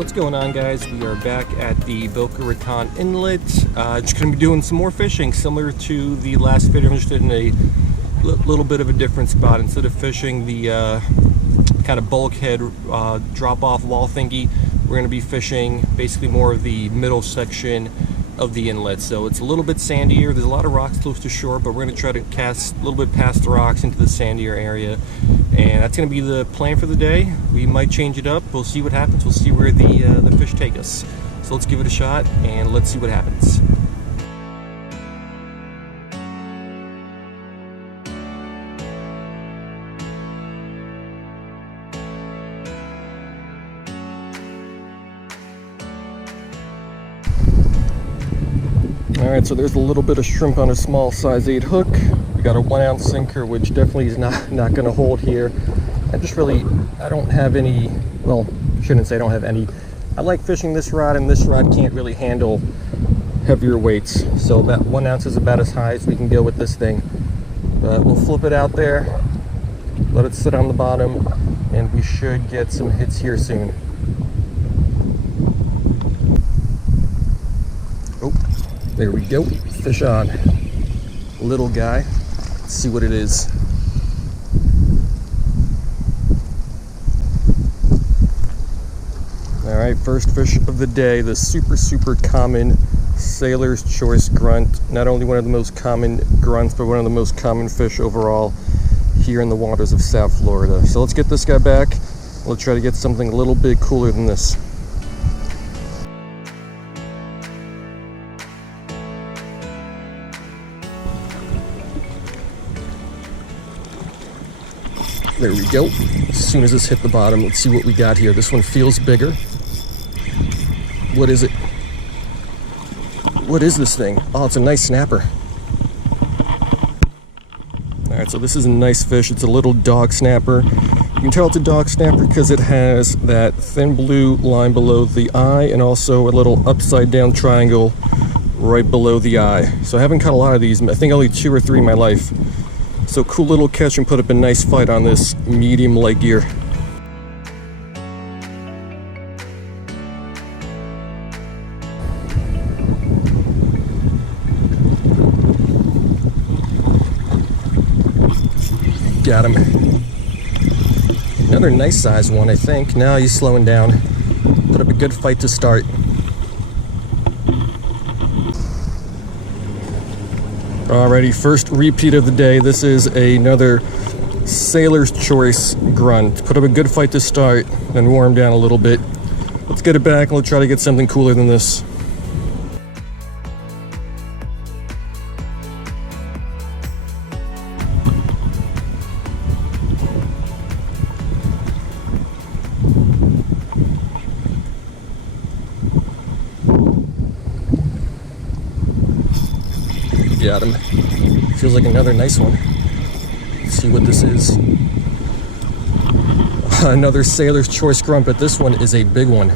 What's going on, guys? We are back at the Boca Raton Inlet. Just going to be doing some more fishing similar to the last video. I'm just in a little bit of a different spot. Instead of fishing the kind of bulkhead drop-off wall thingy, we're going to be fishing basically more of the middle section of the inlet. So it's a little bit sandier. There's a lot of rocks close to shore, but we're going to try to cast a little bit past the rocks into the sandier area. And that's going to be the plan for the day. We might change it up. We'll see what happens. We'll see where the fish take us. So let's give it a shot and let's see what happens. Alright, so there's a little bit of shrimp on a small size 8 hook. We got a 1 ounce sinker, which definitely is not going to hold here. I don't have any, well, shouldn't say I don't have any. I like fishing this rod, and this rod can't really handle heavier weights. So about 1 ounce is about as high as we can go with this thing. But we'll flip it out there, let it sit on the bottom, and we should get some hits here soon. Oh, there we go. Fish on. Little guy. Let's see what it is. Alright, first fish of the day, the super common sailor's choice grunt. Not only one of the most common grunts, but one of the most common fish overall here in the waters of South Florida. So let's get this guy back. We'll try to get something a little bit cooler than this. There we go. As soon as this hit the bottom, let's see what we got here. This one feels bigger. What is it? What is this thing? Oh, it's a nice snapper. Alright, so this is a nice fish. It's a little dog snapper. You can tell it's a dog snapper because it has that thin blue line below the eye and also a little upside down triangle right below the eye. So I haven't caught a lot of these. I think only 2 or 3 in my life. So cool little catch and put up a nice fight on this medium leg gear. Got him. Another nice size one, I think. Now he's slowing down. Put up a good fight to start. Alrighty, first repeat of the day. This is another sailor's choice grunt. Put up a good fight to start, then warm down a little bit. Let's get it back and we'll try to get something cooler than this. Got him. Feels like another nice one. Let's see what this is. Another sailor's choice grunt, but this one is a big one.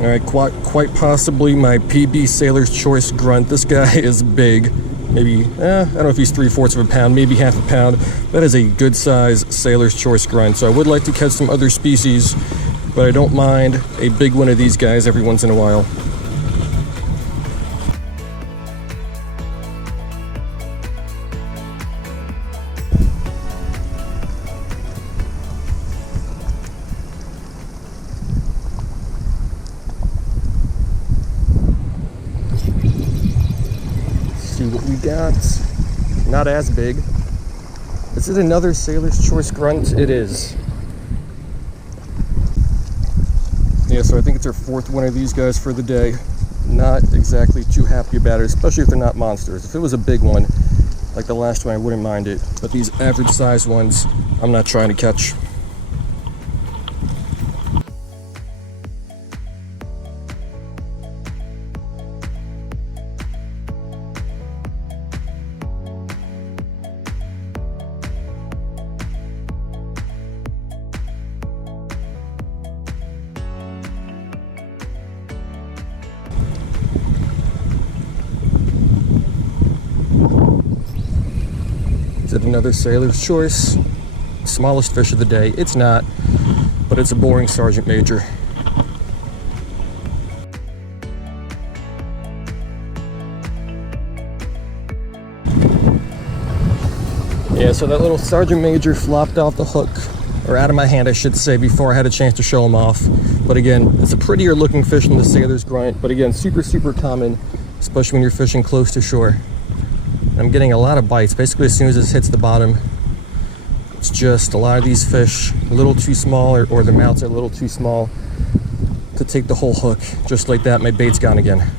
Alright, quite possibly my PB sailor's choice grunt. This guy is big. Maybe, I don't know if he's 3/4 of a pound, maybe half a pound. That is a good size sailor's choice grunt. So I would like to catch some other species, but I don't mind a big one of these guys every once in a while. See what we got. Not as big. Is it another sailor's choice grunt? It is. Yeah, so I think it's our 4th one of these guys for the day. Not exactly too happy about it, especially if they're not monsters. If it was a big one, like the last one, I wouldn't mind it. But these average size ones, I'm not trying to catch. Is it another sailor's choice? Smallest fish of the day. It's not. but it's a boring sergeant major. Yeah, so that little sergeant major flopped off the hook, or out of my hand I should say, before I had a chance to show him off. But again, it's a prettier looking fish than the sailor's grunt, but again, super common, especially when you're fishing close to shore. I'm getting a lot of bites basically as soon as this hits the bottom. It's just a lot of these fish a little too small, or their mouths are a little too small to take the whole hook. Just like that, my bait's gone again.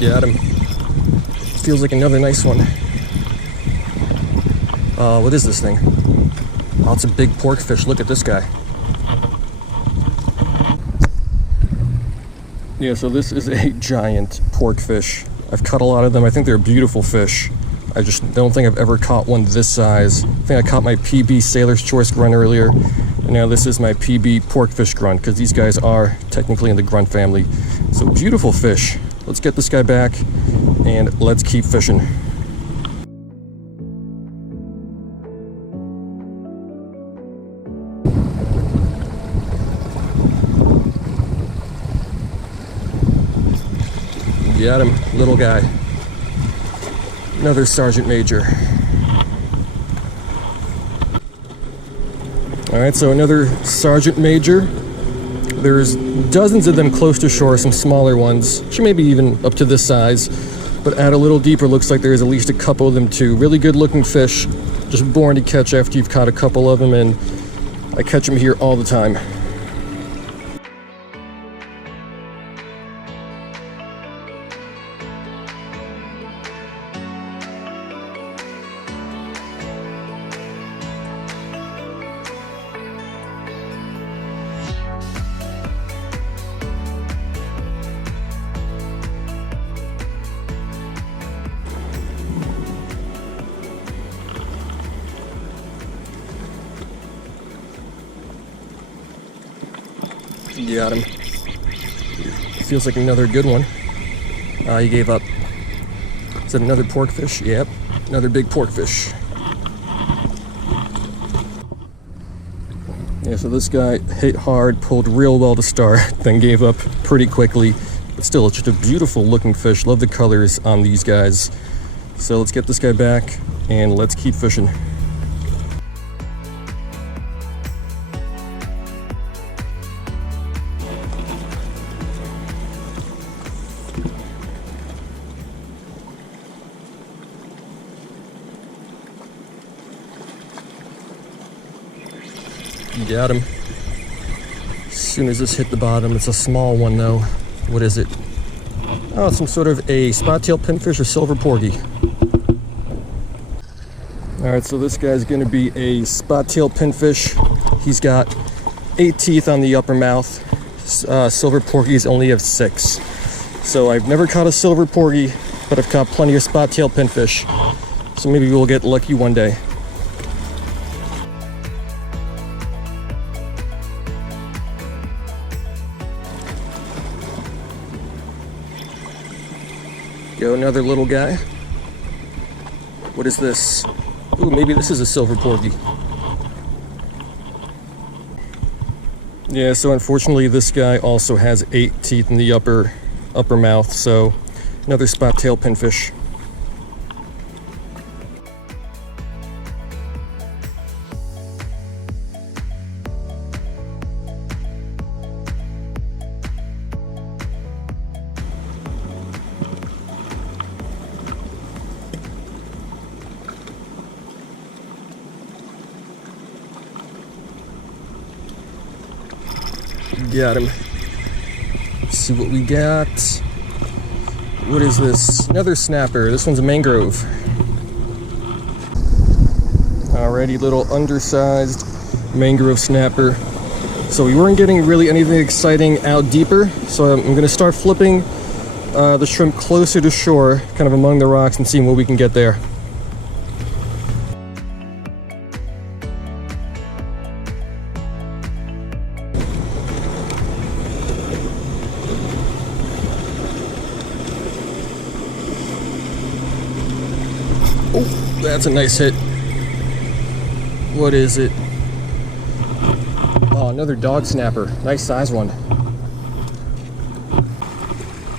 Got him. Feels like another nice one. What is this thing? Oh, it's a big pork fish. Look at this guy. Yeah, so this is a giant pork fish. I've caught a lot of them. I think they're beautiful fish. I just don't think I've ever caught one this size. I think I caught my PB Sailor's Choice grunt earlier. And now this is my PB porkfish grunt, because these guys are technically in the grunt family. So beautiful fish. Let's get this guy back and let's keep fishing. Got him, little guy. Another sergeant major. All right, so another sergeant major. There's dozens of them close to shore, some smaller ones, maybe even up to this size, but at a little deeper looks like there's at least a couple of them too. Really good looking fish, just boring to catch after you've caught a couple of them, and I catch them here all the time. Got him. Feels like another good one. He gave up. Is that another porkfish? Yep, another big porkfish. Yeah, so this guy hit hard, pulled real well to start, then gave up pretty quickly. But still, it's just a beautiful looking fish. Love the colors on these guys. So let's get this guy back and let's keep fishing. Got him. As soon as this hit the bottom, it's a small one though. What is it? Oh, it's some sort of a spottail pinfish or silver porgy. Alright, so this guy's gonna be a spottail pinfish. He's got 8 teeth on the upper mouth. Silver porgies only have 6. So I've never caught a silver porgy, but I've caught plenty of spottail pinfish. So maybe we'll get lucky one day. Go, another little guy. What is this? Ooh, maybe this is a silver porgy. Yeah, so unfortunately this guy also has 8 teeth in the upper mouth, so another spottail pinfish. Got him. Let's see what we got. What is this? Another snapper. This one's a mangrove. Alrighty, little undersized mangrove snapper. So we weren't getting really anything exciting out deeper, so I'm going to start flipping the shrimp closer to shore, kind of among the rocks, and seeing what we can get there. Oh, that's a nice hit. What is it? Oh, another dog snapper. Nice size one.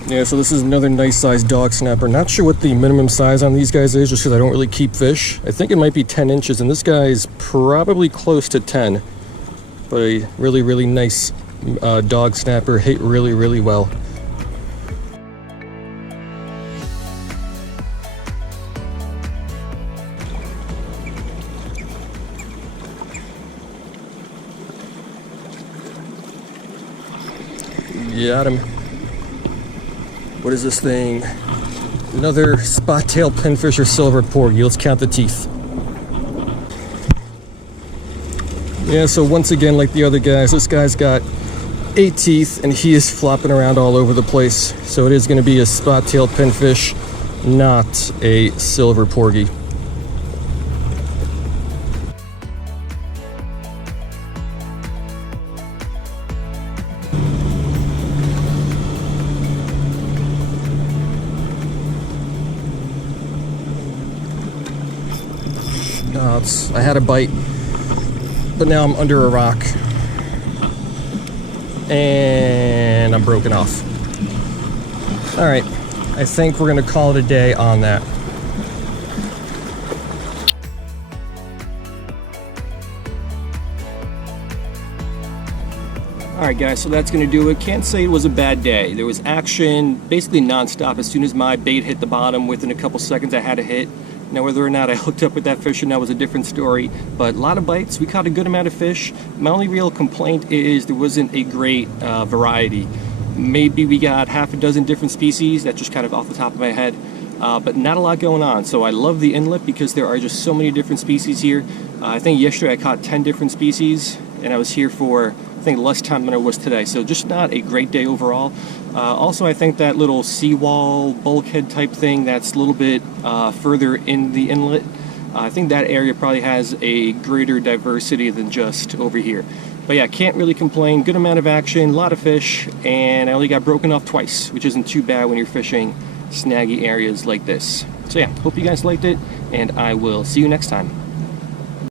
Yeah, so this is another nice sized dog snapper. Not sure what the minimum size on these guys is, just because I don't really keep fish. I think it might be 10 inches, and this guy is probably close to 10. But a really, really nice dog snapper. Hit really, really well. Got him. What is this thing? Another spot-tail pinfish or silver porgy. Let's count the teeth. Yeah, so once again, like the other guys, this guy's got 8 teeth and he is flopping around all over the place. So it is going to be a spot-tail pinfish, not a silver porgy. I had a bite, but now I'm under a rock and I'm broken off. All right, I think we're gonna call it a day on that. Alright guys, so that's going to do it. Can't say it was a bad day. There was action basically non-stop. As soon as my bait hit the bottom, within a couple seconds I had a hit. Now whether or not I hooked up with that fish or not was a different story, but a lot of bites. We caught a good amount of fish. My only real complaint is there wasn't a great variety. Maybe we got half a dozen different species. That's just kind of off the top of my head. But not a lot going on. So I love the inlet because there are just so many different species here. I think yesterday I caught 10 different species and I was here for I think less time than I was today. So just not a great day overall. Also I think that little seawall bulkhead type thing that's a little bit further in the inlet, I think that area probably has a greater diversity than just over here. But yeah, can't really complain. Good amount of action, a lot of fish, and I only got broken off twice, which isn't too bad when you're fishing snaggy areas like this. So yeah, hope you guys liked it, and I will see you next time.